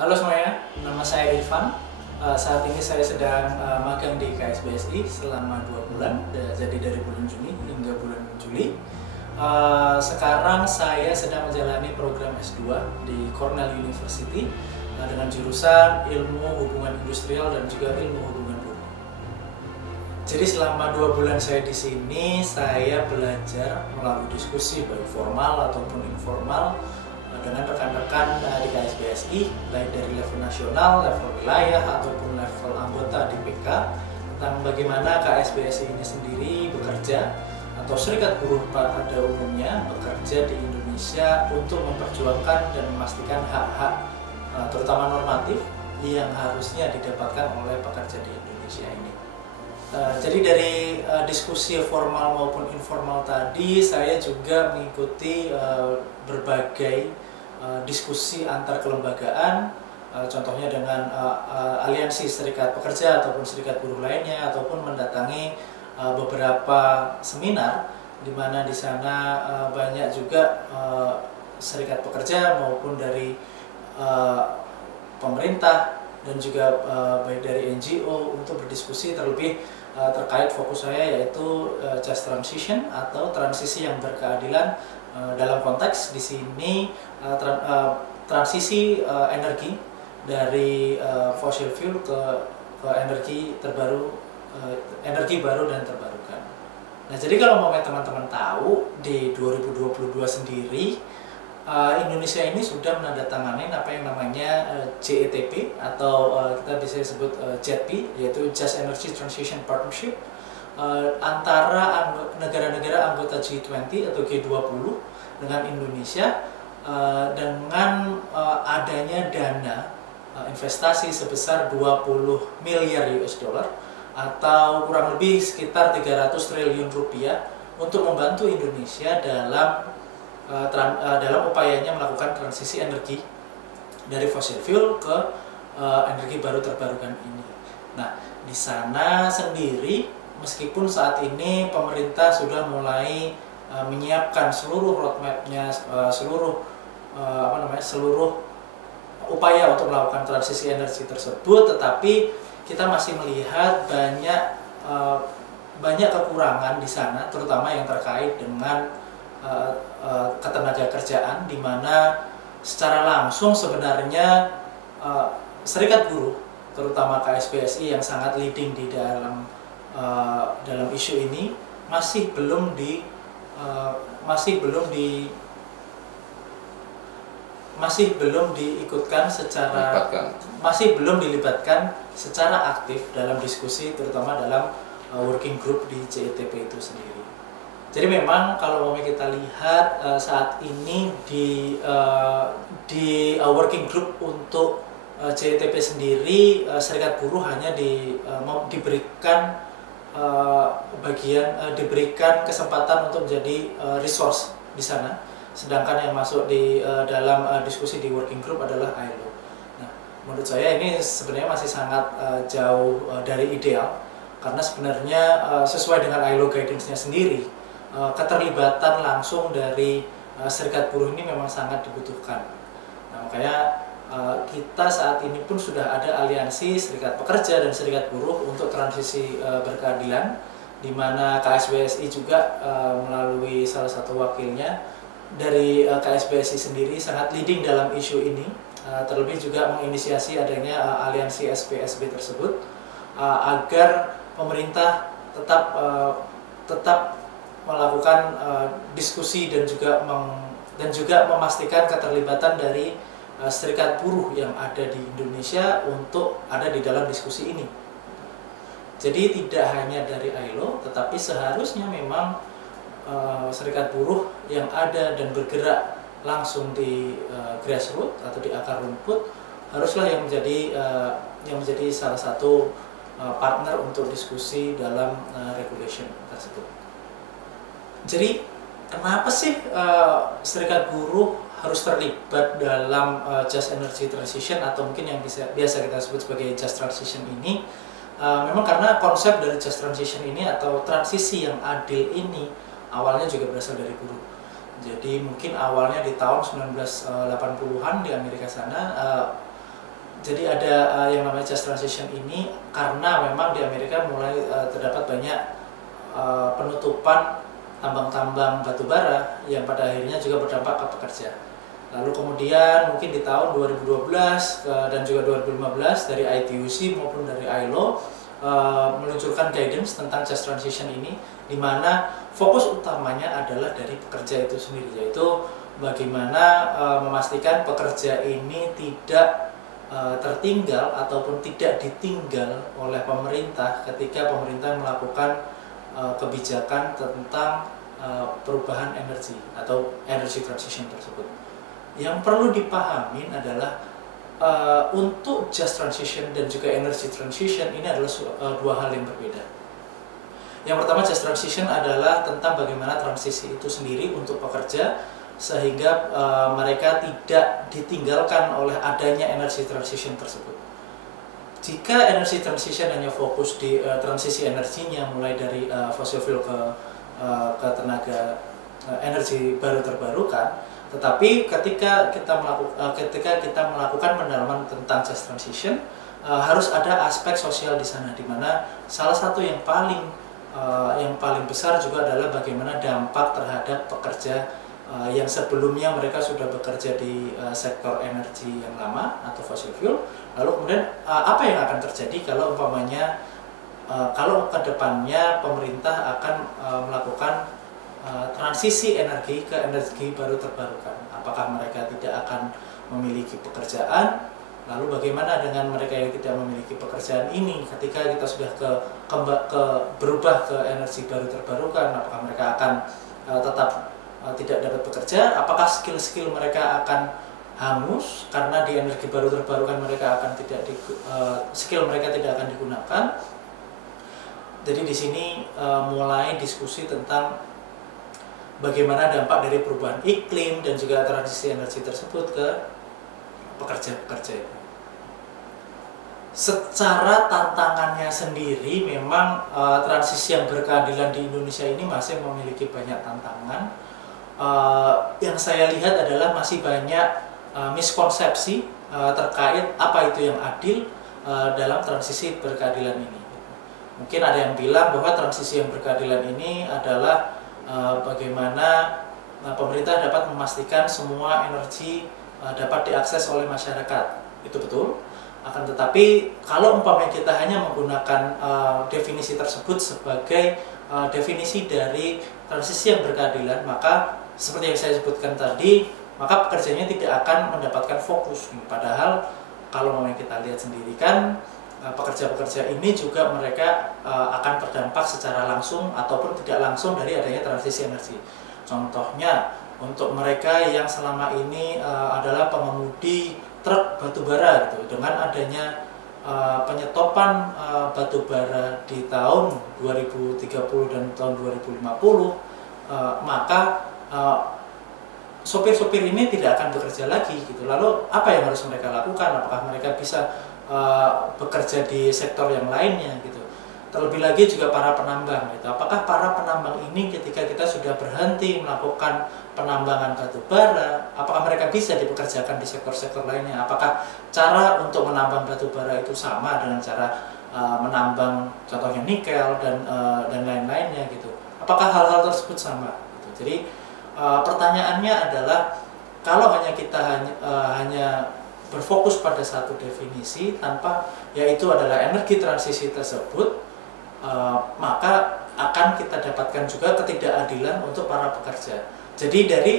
Halo semuanya, nama saya Irfan. Saat ini saya sedang magang di KSBSI selama 2 bulan, jadi dari bulan Juni hingga bulan Juli. Sekarang saya sedang menjalani program S2 di Cornell University dengan jurusan Ilmu Hubungan Industrial dan juga Ilmu Hubungan Bumi. Jadi selama 2 bulan saya di sini, saya belajar melalui diskusi baik formal ataupun informal dengan rekan-rekan di KSBSI, baik dari level nasional, level wilayah, ataupun level anggota DPK, tentang bagaimana KSBSI ini sendiri bekerja, atau Serikat Buruh pada umumnya bekerja di Indonesia untuk memperjuangkan dan memastikan hak-hak, terutama normatif, yang harusnya didapatkan oleh pekerja di Indonesia ini. Jadi dari diskusi formal maupun informal tadi, saya juga mengikuti berbagai diskusi antar kelembagaan, contohnya dengan aliansi serikat pekerja ataupun serikat buruh lainnya, ataupun mendatangi beberapa seminar di mana di sana banyak juga serikat pekerja maupun dari pemerintah dan juga baik dari NGO untuk berdiskusi terlebih terkait fokus saya, yaitu just transition atau transisi yang berkeadilan. Dalam konteks di sini transisi energi dari fossil fuel ke energi terbaru, energi baru dan terbarukan. Nah, jadi kalau mau teman-teman tahu, di 2022 sendiri Indonesia ini sudah menandatangani apa yang namanya JETP atau kita bisa sebut JETP, yaitu Just Energy Transition Partnership, antara negara-negara anggota G20 atau G20 dengan Indonesia, dengan adanya dana investasi sebesar 20 miliar US dollar atau kurang lebih sekitar 300 triliun rupiah untuk membantu Indonesia dalam upayanya melakukan transisi energi dari fossil fuel ke energi baru terbarukan ini. Nah, di sana sendiri, meskipun saat ini pemerintah sudah mulai menyiapkan seluruh roadmap-nya, seluruh upaya untuk melakukan transisi energi tersebut, tetapi kita masih melihat banyak kekurangan di sana, terutama yang terkait dengan ketenaga kerjaan, di mana secara langsung sebenarnya serikat buruh, terutama KSBSI yang sangat leading di dalam isu ini, masih belum dilibatkan secara aktif dalam diskusi, terutama dalam working group di JETP itu sendiri. Jadi memang kalau mau kita lihat saat ini di working group untuk JETP sendiri, serikat buruh hanya diberikan kesempatan untuk menjadi resource di sana, sedangkan yang masuk di dalam diskusi di working group adalah ILO. Nah, menurut saya ini sebenarnya masih sangat jauh dari ideal, karena sebenarnya sesuai dengan ILO guidance-nya sendiri, keterlibatan langsung dari serikat buruh ini memang sangat dibutuhkan. Nah, makanya kita saat ini pun sudah ada aliansi serikat pekerja dan serikat buruh untuk transisi berkeadilan, di mana KSBSI juga melalui salah satu wakilnya dari KSBSI sendiri sangat leading dalam isu ini, terlebih juga menginisiasi adanya aliansi SPSB tersebut, agar pemerintah tetap melakukan diskusi dan juga memastikan keterlibatan dari serikat buruh yang ada di Indonesia untuk ada di dalam diskusi ini. Jadi tidak hanya dari ILO, tetapi seharusnya memang serikat buruh yang ada dan bergerak langsung di grassroots atau di akar rumput haruslah yang menjadi salah satu partner untuk diskusi dalam regulation tersebut. Jadi kenapa sih serikat buruh harus terlibat dalam just energy transition, atau mungkin yang biasa kita sebut sebagai just transition ini? Memang karena konsep dari just transition ini atau transisi yang adil ini awalnya juga berasal dari buruh. Jadi mungkin awalnya di tahun 1980-an di Amerika sana Jadi ada yang namanya just transition ini karena memang di Amerika mulai terdapat banyak penutupan tambang-tambang batu bara yang pada akhirnya juga berdampak ke pekerja. Lalu kemudian mungkin di tahun 2012 dan juga 2015 dari ITUC maupun dari ILO meluncurkan guidance tentang just transition ini, di mana fokus utamanya adalah dari pekerja itu sendiri, yaitu bagaimana memastikan pekerja ini tidak tertinggal ataupun tidak ditinggal oleh pemerintah ketika pemerintah melakukan kebijakan tentang perubahan energi atau energy transition tersebut. Yang perlu dipahami adalah untuk just transition dan juga energy transition ini adalah dua hal yang berbeda. Yang pertama, just transition adalah tentang bagaimana transisi itu sendiri untuk pekerja sehingga mereka tidak ditinggalkan oleh adanya energy transition tersebut. Jika energy transition hanya fokus di transisi energinya mulai dari fossil fuel ke tenaga energi baru terbarukan, tetapi ketika kita melakukan pendalaman tentang just transition, harus ada aspek sosial di sana, di mana salah satu yang paling besar juga adalah bagaimana dampak terhadap pekerja yang sebelumnya mereka sudah bekerja di sektor energi yang lama atau fossil fuel. Lalu kemudian apa yang akan terjadi kalau umpamanya kalau ke depannya pemerintah akan melakukan transisi energi ke energi baru terbarukan? Apakah mereka tidak akan memiliki pekerjaan? Lalu bagaimana dengan mereka yang tidak memiliki pekerjaan ini ketika kita sudah berubah ke energi baru terbarukan? Apakah mereka akan tetap tidak dapat bekerja? Apakah skill-skill mereka akan hangus karena di energi baru terbarukan mereka akan skill mereka tidak akan digunakan? Jadi di sini mulai diskusi tentang bagaimana dampak dari perubahan iklim dan juga transisi energi tersebut ke pekerja-pekerja itu. Secara tantangannya sendiri memang transisi yang berkeadilan di Indonesia ini masih memiliki banyak tantangan. Yang saya lihat adalah masih banyak miskonsepsi terkait apa itu yang adil dalam transisi berkeadilan ini. Mungkin ada yang bilang bahwa transisi yang berkeadilan ini adalah bagaimana pemerintah dapat memastikan semua energi dapat diakses oleh masyarakat. Itu betul. Akan tetapi kalau umpamanya kita hanya menggunakan definisi tersebut sebagai definisi dari transisi yang berkeadilan, maka seperti yang saya sebutkan tadi, maka pekerjanya tidak akan mendapatkan fokus. Padahal kalau memang kita lihat sendiri kan, pekerja-pekerja ini juga mereka akan terdampak secara langsung ataupun tidak langsung dari adanya transisi energi. Contohnya untuk mereka yang selama ini adalah pengemudi truk batubara gitu, dengan adanya penyetopan batubara di tahun 2030 dan tahun 2050, maka sopir-sopir ini tidak akan bekerja lagi gitu. Lalu apa yang harus mereka lakukan? Apakah mereka bisa bekerja di sektor yang lainnya gitu? Terlebih lagi juga para penambang gitu. Apakah para penambang ini ketika kita sudah berhenti melakukan penambangan batu bara, apakah mereka bisa dipekerjakan di sektor-sektor lainnya? Apakah cara untuk menambang batu bara itu sama dengan cara menambang contohnya nikel dan lain-lainnya gitu? Apakah hal-hal tersebut sama? Gitu. Jadi pertanyaannya adalah kalau kita hanya berfokus pada satu definisi tanpa yaitu adalah energi transisi tersebut, maka akan kita dapatkan juga ketidakadilan untuk para pekerja. Jadi dari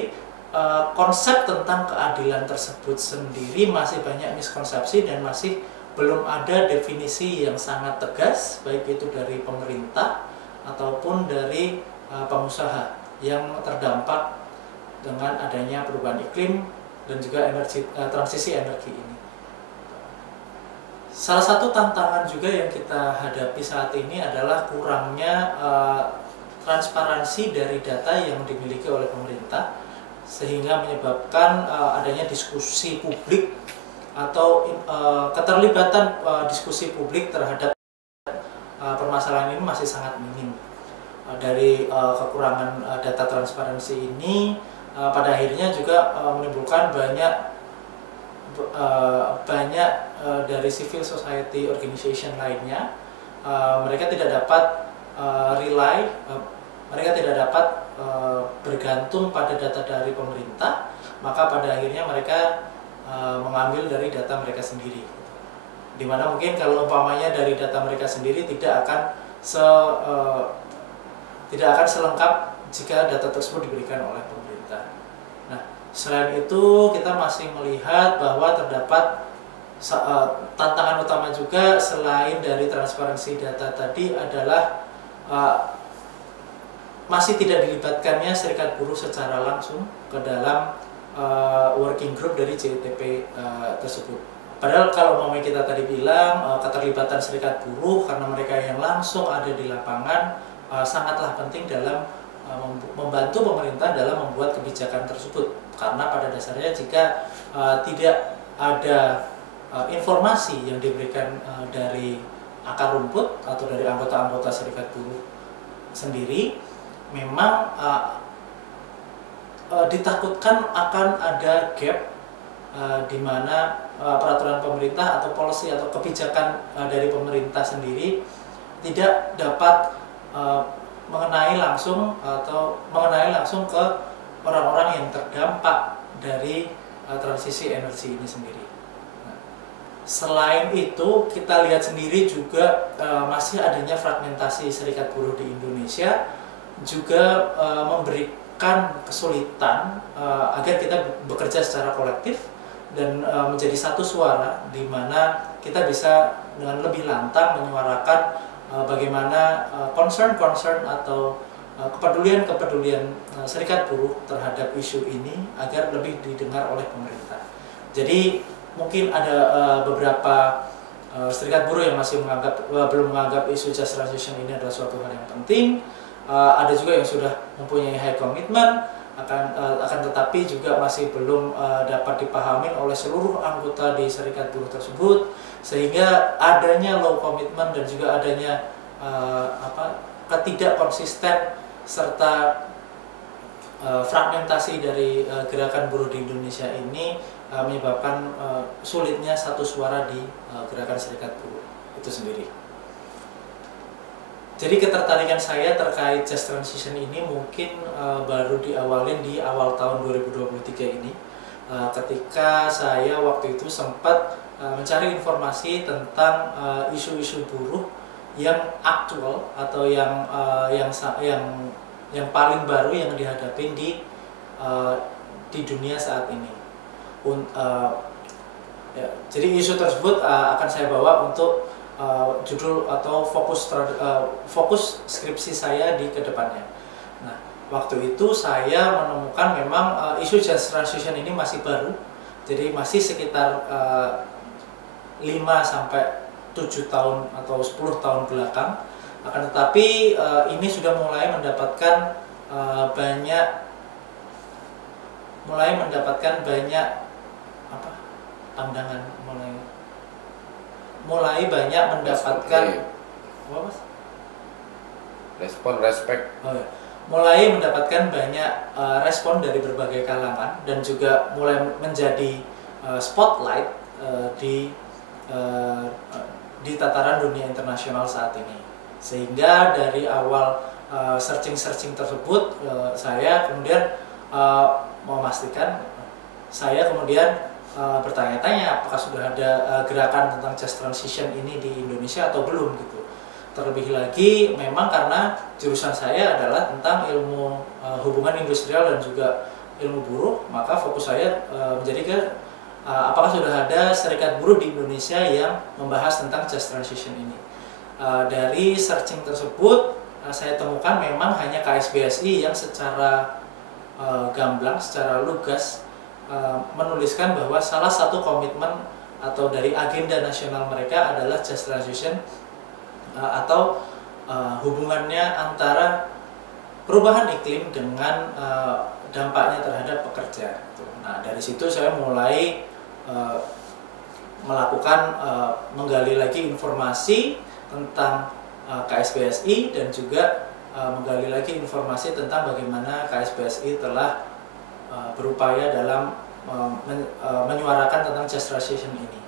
konsep tentang keadilan tersebut sendiri masih banyak miskonsepsi dan masih belum ada definisi yang sangat tegas, baik itu dari pemerintah ataupun dari pengusaha yang terdampak dengan adanya perubahan iklim dan juga transisi energi ini. Salah satu tantangan juga yang kita hadapi saat ini adalah kurangnya transparansi dari data yang dimiliki oleh pemerintah, sehingga menyebabkan adanya diskusi publik atau keterlibatan diskusi publik terhadap permasalahan ini masih sangat minim. Dari kekurangan data transparansi ini pada akhirnya juga menimbulkan banyak banyak dari civil society organization lainnya, mereka tidak dapat mereka tidak dapat bergantung pada data dari pemerintah, maka pada akhirnya mereka mengambil dari data mereka sendiri. Dimana mungkin kalau umpamanya dari data mereka sendiri tidak akan selengkap jika data tersebut diberikan oleh pemerintah. Nah, selain itu kita masih melihat bahwa terdapat tantangan utama juga selain dari transparansi data tadi adalah masih tidak dilibatkannya serikat buruh secara langsung ke dalam working group dari JTP tersebut. Padahal kalau mau kita tadi bilang keterlibatan serikat buruh karena mereka yang langsung ada di lapangan sangatlah penting dalam membantu pemerintah dalam membuat kebijakan tersebut. Karena pada dasarnya jika tidak ada informasi yang diberikan dari akar rumput atau dari anggota-anggota serikat buruh sendiri, memang ditakutkan akan ada gap di mana peraturan pemerintah atau policy atau kebijakan dari pemerintah sendiri tidak dapat mengenai langsung ke orang-orang yang terdampak dari transisi energi ini sendiri. Nah, selain itu kita lihat sendiri juga masih adanya fragmentasi serikat buruh di Indonesia juga memberikan kesulitan agar kita bekerja secara kolektif dan menjadi satu suara, di mana kita bisa dengan lebih lantang menyuarakan bagaimana concern atau kepedulian serikat buruh terhadap isu ini agar lebih didengar oleh pemerintah. Jadi mungkin ada beberapa serikat buruh yang masih belum menganggap isu just transition ini adalah suatu hal yang penting. Ada juga yang sudah mempunyai high commitment, akan tetapi juga masih belum dapat dipahami oleh seluruh anggota di serikat buruh tersebut, sehingga adanya low commitment dan juga adanya ketidak konsisten serta fragmentasi dari gerakan buruh di Indonesia ini menyebabkan sulitnya satu suara di gerakan serikat buruh itu sendiri. Jadi ketertarikan saya terkait just transition ini mungkin baru diawalin di awal tahun 2023 ini, ketika saya waktu itu sempat mencari informasi tentang isu-isu buruh yang aktual atau yang paling baru yang dihadapi di dunia saat ini. Jadi isu tersebut akan saya bawa untuk judul atau fokus skripsi saya di kedepannya. Nah, waktu itu saya menemukan memang isu just transition ini masih baru, jadi masih sekitar 5 sampai 7 tahun atau 10 tahun belakang. Akan tetapi ini sudah mulai mendapatkan banyak pandangan, mulai banyak mendapatkan mulai mendapatkan banyak respon dari berbagai kalangan dan juga mulai menjadi spotlight di tataran dunia internasional saat ini. Sehingga dari awal searching tersebut saya kemudian memastikan, saya kemudian bertanya-tanya apakah sudah ada gerakan tentang just transition ini di Indonesia atau belum gitu. Terlebih lagi memang karena jurusan saya adalah tentang ilmu hubungan industrial dan juga ilmu buruh, maka fokus saya menjadi ke apakah sudah ada serikat buruh di Indonesia yang membahas tentang just transition ini. Dari searching tersebut saya temukan memang hanya KSBSI yang secara gamblang, secara lugas menuliskan bahwa salah satu komitmen atau dari agenda nasional mereka adalah just transition atau hubungannya antara perubahan iklim dengan dampaknya terhadap pekerja. Nah, dari situ saya mulai melakukan menggali lagi informasi tentang KSBSI dan juga menggali lagi informasi tentang bagaimana KSBSI telah berupaya dalam menyuarakan tentang just transition ini.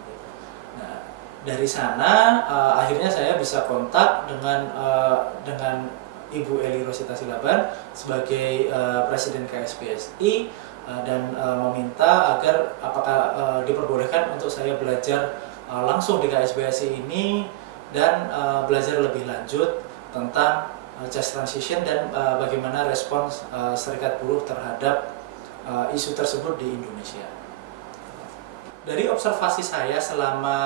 Nah, dari sana akhirnya saya bisa kontak dengan Ibu Eli Rosita Silaban sebagai Presiden KSBSI dan meminta agar apakah diperbolehkan untuk saya belajar langsung di KSBSI ini dan belajar lebih lanjut tentang just transition dan bagaimana respons Serikat Buruh terhadap isu tersebut di Indonesia. Dari observasi saya selama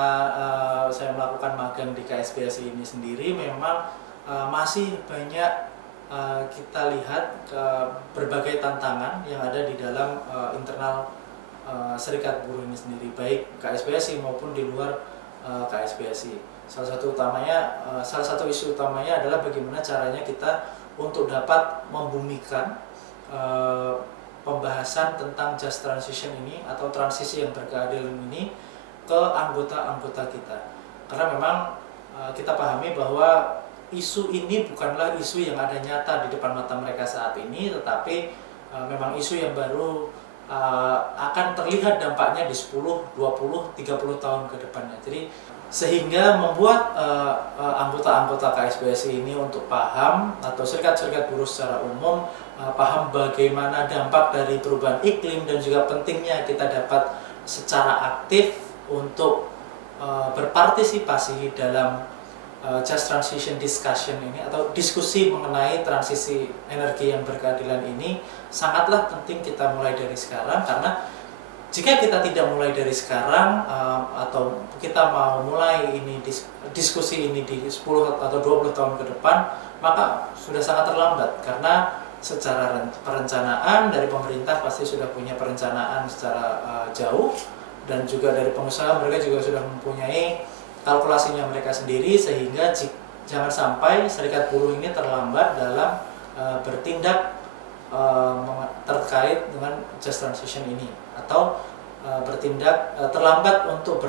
saya melakukan magang di KSBSI ini sendiri, memang masih banyak kita lihat berbagai tantangan yang ada di dalam internal Serikat Buruh ini sendiri, baik KSBSI maupun di luar KSBSI. Salah satu isu utamanya adalah bagaimana caranya kita untuk dapat membumikan pembahasan tentang just transition ini atau transisi yang berkeadilan ini ke anggota-anggota kita. Karena memang kita pahami bahwa isu ini bukanlah isu yang ada nyata di depan mata mereka saat ini, tetapi memang isu yang baru akan terlihat dampaknya di 10, 20, 30 tahun ke depannya. Jadi sehingga membuat anggota-anggota KSBSI ini untuk paham, atau serikat-serikat buruh secara umum paham bagaimana dampak dari perubahan iklim dan juga pentingnya kita dapat secara aktif untuk berpartisipasi dalam just transition discussion ini atau diskusi mengenai transisi energi yang berkeadilan ini sangatlah penting kita mulai dari sekarang. Karena jika kita tidak mulai dari sekarang atau kita mau mulai ini diskusi ini di 10 atau 20 tahun ke depan, maka sudah sangat terlambat. Karena secara perencanaan dari pemerintah pasti sudah punya perencanaan secara jauh, dan juga dari pengusaha mereka juga sudah mempunyai kalkulasinya mereka sendiri, sehingga jangan sampai serikat buruh ini terlambat dalam bertindak terkait dengan just transition ini, atau terlambat untuk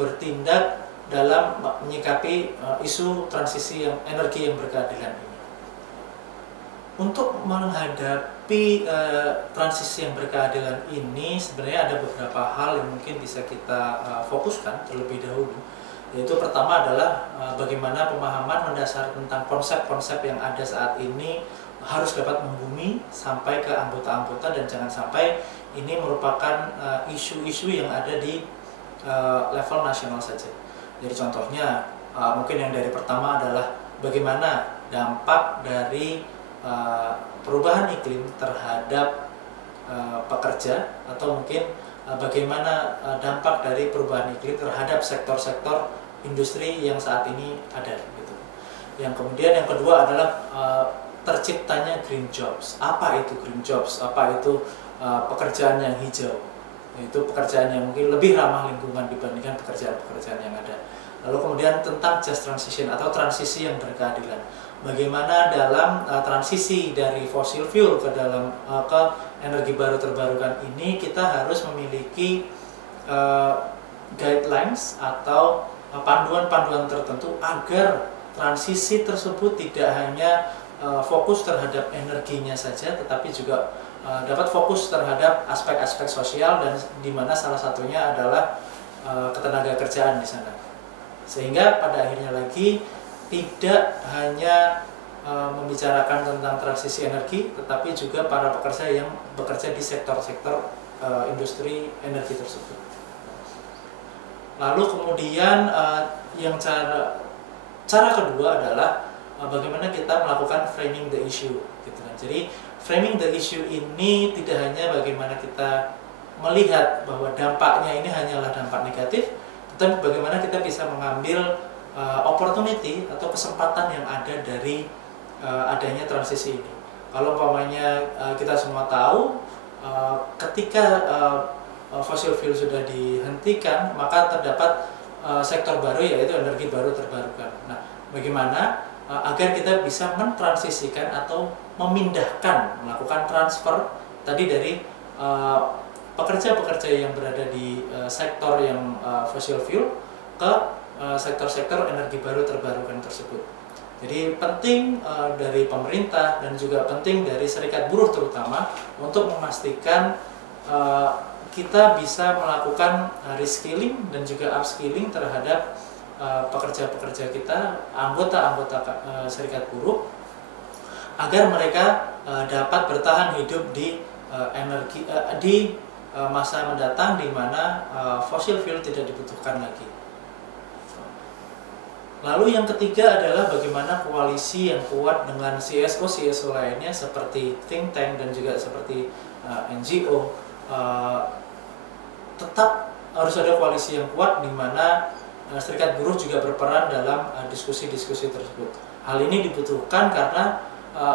bertindak dalam menyikapi isu transisi energi yang berkeadilan ini. Untuk menghadapi transisi yang berkeadilan ini, sebenarnya ada beberapa hal yang mungkin bisa kita fokuskan terlebih dahulu. Yaitu pertama adalah bagaimana pemahaman mendasar tentang konsep-konsep yang ada saat ini harus dapat membumi sampai ke anggota-anggota, dan jangan sampai ini merupakan isu-isu yang ada di level nasional saja. Jadi contohnya mungkin yang dari pertama adalah bagaimana dampak dari perubahan iklim terhadap pekerja, atau mungkin bagaimana dampak dari perubahan iklim terhadap sektor-sektor industri yang saat ini ada gitu. Yang kemudian yang kedua adalah terciptanya green jobs. Apa itu green jobs? Apa itu pekerjaan yang hijau? Itu pekerjaan yang mungkin lebih ramah lingkungan dibandingkan pekerjaan-pekerjaan yang ada. Lalu kemudian tentang just transition atau transisi yang berkeadilan. Bagaimana dalam transisi dari fossil fuel ke energi baru terbarukan ini kita harus memiliki guidelines atau panduan-panduan tertentu agar transisi tersebut tidak hanya fokus terhadap energinya saja, tetapi juga dapat fokus terhadap aspek-aspek sosial, dan di mana salah satunya adalah ketenaga kerjaan di sana. Sehingga pada akhirnya lagi tidak hanya membicarakan tentang transisi energi, tetapi juga para pekerja yang bekerja di sektor-sektor industri energi tersebut. Lalu kemudian yang cara kedua adalah bagaimana kita melakukan framing the issue, gitu kan. Jadi framing the issue ini tidak hanya bagaimana kita melihat bahwa dampaknya ini hanyalah dampak negatif, tetapi bagaimana kita bisa mengambil opportunity atau kesempatan yang ada dari adanya transisi ini. Kalau umpamanya kita semua tahu ketika fossil fuel sudah dihentikan, maka terdapat sektor baru, yaitu energi baru terbarukan. Nah, bagaimana agar kita bisa mentransisikan atau melakukan transfer tadi dari pekerja-pekerja yang berada di sektor yang fossil fuel ke sektor-sektor energi baru terbarukan tersebut. Jadi penting dari pemerintah dan juga penting dari serikat buruh terutama untuk memastikan kita bisa melakukan reskilling dan juga upskilling terhadap pekerja-pekerja kita, anggota-anggota serikat buruh, agar mereka dapat bertahan hidup di masa mendatang di mana fossil fuel tidak dibutuhkan lagi. Lalu yang ketiga adalah bagaimana koalisi yang kuat dengan CSO lainnya seperti think tank dan juga seperti NGO. Tetap harus ada koalisi yang kuat di mana serikat buruh juga berperan dalam diskusi-diskusi tersebut. Hal ini dibutuhkan karena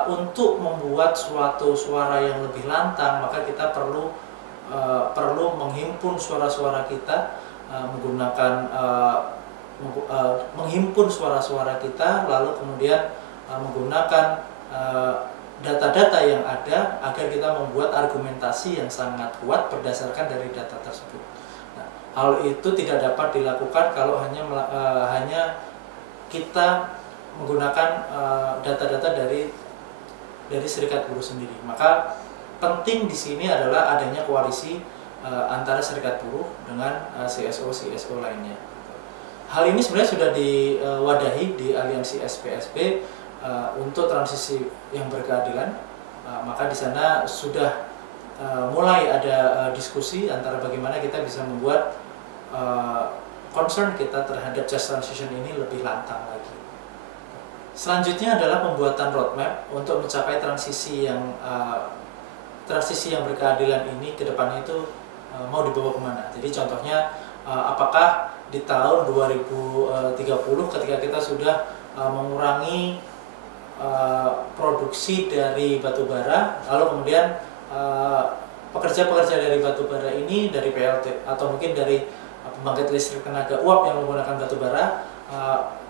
untuk membuat suatu suara yang lebih lantang, maka kita perlu menghimpun suara-suara kita menghimpun suara-suara kita, lalu kemudian menggunakan data-data yang ada agar kita membuat argumentasi yang sangat kuat berdasarkan dari data tersebut. Nah, hal itu tidak dapat dilakukan kalau hanya kita menggunakan data-data dari serikat buruh sendiri. Maka penting di sini adalah adanya koalisi antara serikat buruh dengan CSO lainnya. Hal ini sebenarnya sudah diwadahi di aliansi SPSB untuk transisi yang berkeadilan. Maka di sana sudah mulai ada diskusi antara bagaimana kita bisa membuat concern kita terhadap just transition ini lebih lantang lagi. Selanjutnya adalah pembuatan roadmap untuk mencapai transisi yang berkeadilan ini ke depannya itu mau dibawa kemana. Jadi contohnya apakah di tahun 2030 ketika kita sudah mengurangi produksi dari batu bara, lalu kemudian pekerja-pekerja dari batu bara ini dari PLT atau mungkin dari pembangkit listrik tenaga uap yang menggunakan batu bara,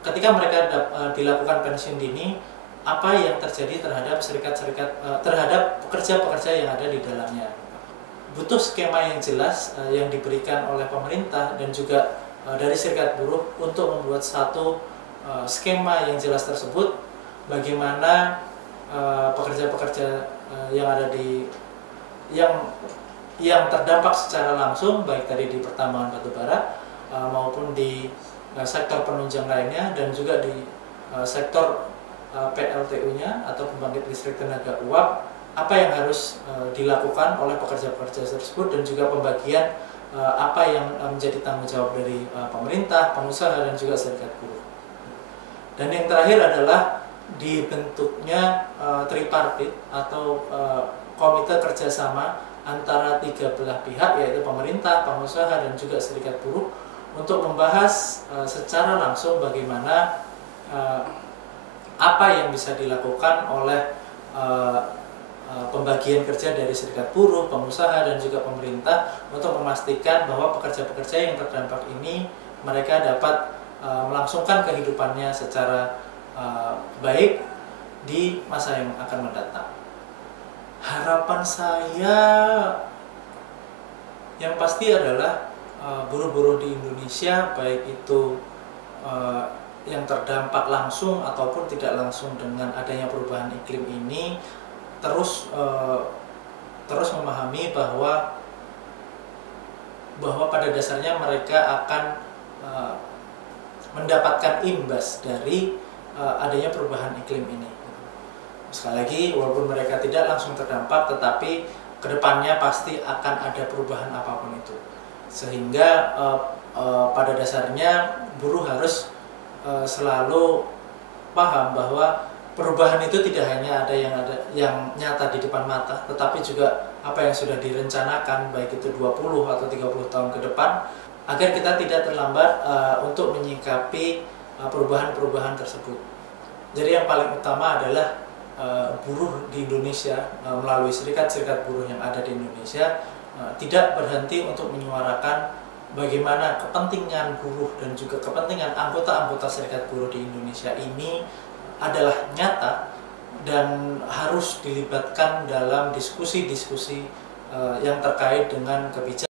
ketika mereka dilakukan pensiun dini, apa yang terjadi terhadap terhadap pekerja-pekerja yang ada di dalamnya. Butuh skema yang jelas yang diberikan oleh pemerintah dan juga dari serikat buruh untuk membuat satu skema yang jelas tersebut, bagaimana pekerja-pekerja yang ada yang terdampak secara langsung baik tadi di pertambangan batubara maupun di sektor penunjang lainnya dan juga di sektor PLTU-nya atau pembangkit listrik tenaga uap, apa yang harus dilakukan oleh pekerja-pekerja tersebut dan juga pembagian apa yang menjadi tanggung jawab dari pemerintah, pengusaha dan juga serikat buruh. Dan yang terakhir adalah dibentuknya tripartit atau komite kerjasama antara tiga belah pihak, yaitu pemerintah, pengusaha dan juga serikat buruh, untuk membahas secara langsung bagaimana apa yang bisa dilakukan oleh pembagian kerja dari serikat buruh, pengusaha dan juga pemerintah untuk memastikan bahwa pekerja-pekerja yang terdampak ini mereka dapat melangsungkan kehidupannya secara baik di masa yang akan mendatang. Harapan saya yang pasti adalah buruh-buruh di Indonesia, baik itu yang terdampak langsung ataupun tidak langsung dengan adanya perubahan iklim ini, terus memahami bahwa pada dasarnya mereka akan mendapatkan imbas dari adanya perubahan iklim ini. Sekali lagi, walaupun mereka tidak langsung terdampak, tetapi kedepannya pasti akan ada perubahan apapun itu. Sehingga pada dasarnya buruh harus selalu paham bahwa perubahan itu tidak hanya ada yang nyata di depan mata, tetapi juga apa yang sudah direncanakan, baik itu 20 atau 30 tahun ke depan, agar kita tidak terlambat untuk menyikapi perubahan-perubahan tersebut. Jadi yang paling utama adalah buruh di Indonesia melalui serikat-serikat buruh yang ada di Indonesia tidak berhenti untuk menyuarakan bagaimana kepentingan buruh dan juga kepentingan anggota-anggota serikat buruh di Indonesia ini adalah nyata dan harus dilibatkan dalam diskusi-diskusi yang terkait dengan kebijakan